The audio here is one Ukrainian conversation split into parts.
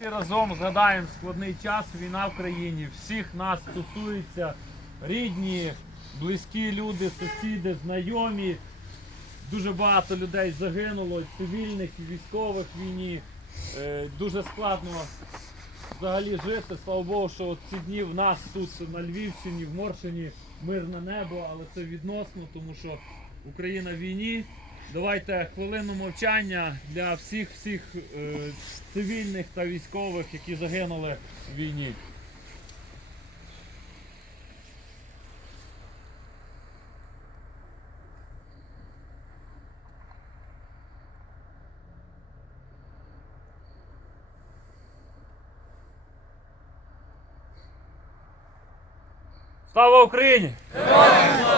Разом згадаємо складний час, війна в країні. Всіх нас стосується рідні, близькі люди, сусіди, знайомі. Дуже багато людей загинуло, цивільних і військових в війні. Е, Дуже складно взагалі жити. Слава Богу, що ці дні в нас тут на Львівщині, в Моршині мирне небо, але це відносно, тому що Україна в війні. Давайте хвилину мовчання для всіх всіх е, цивільних та військових, які загинули в війні. Слава Україні! Не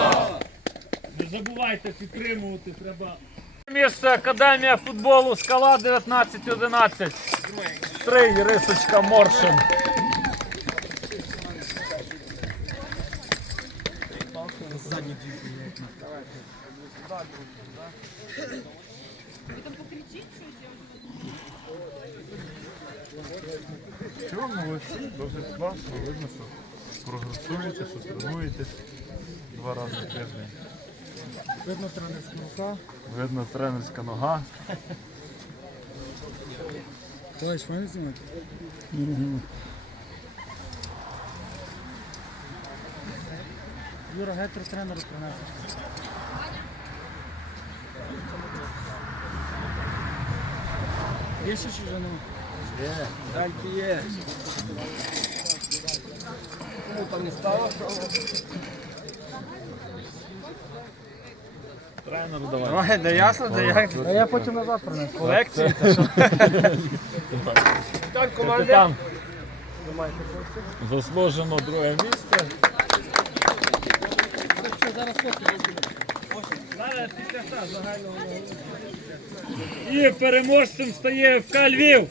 забувайте підтримувати, треба. Місце Академія футболу Скала 1911. Стрий, Рисочка, Моршин. Чого молодці, досить класно, видно, що прогресуєте, що тренуєтесь два рази в тиждень. Видно тренерська рука. Видно тренерська нога. Товариш, файно знімати? Юра, гетер тренеру принесеш. Є ще чи вже нема? Дальки є. Ну, там не стало, Тренеру давай. Ой, да ясно, да як. А я потім назад принесу. Колекції. Там команди. Капітан. Заслужено друге місце. Зараз після загального. І переможцем стає ФК Львів.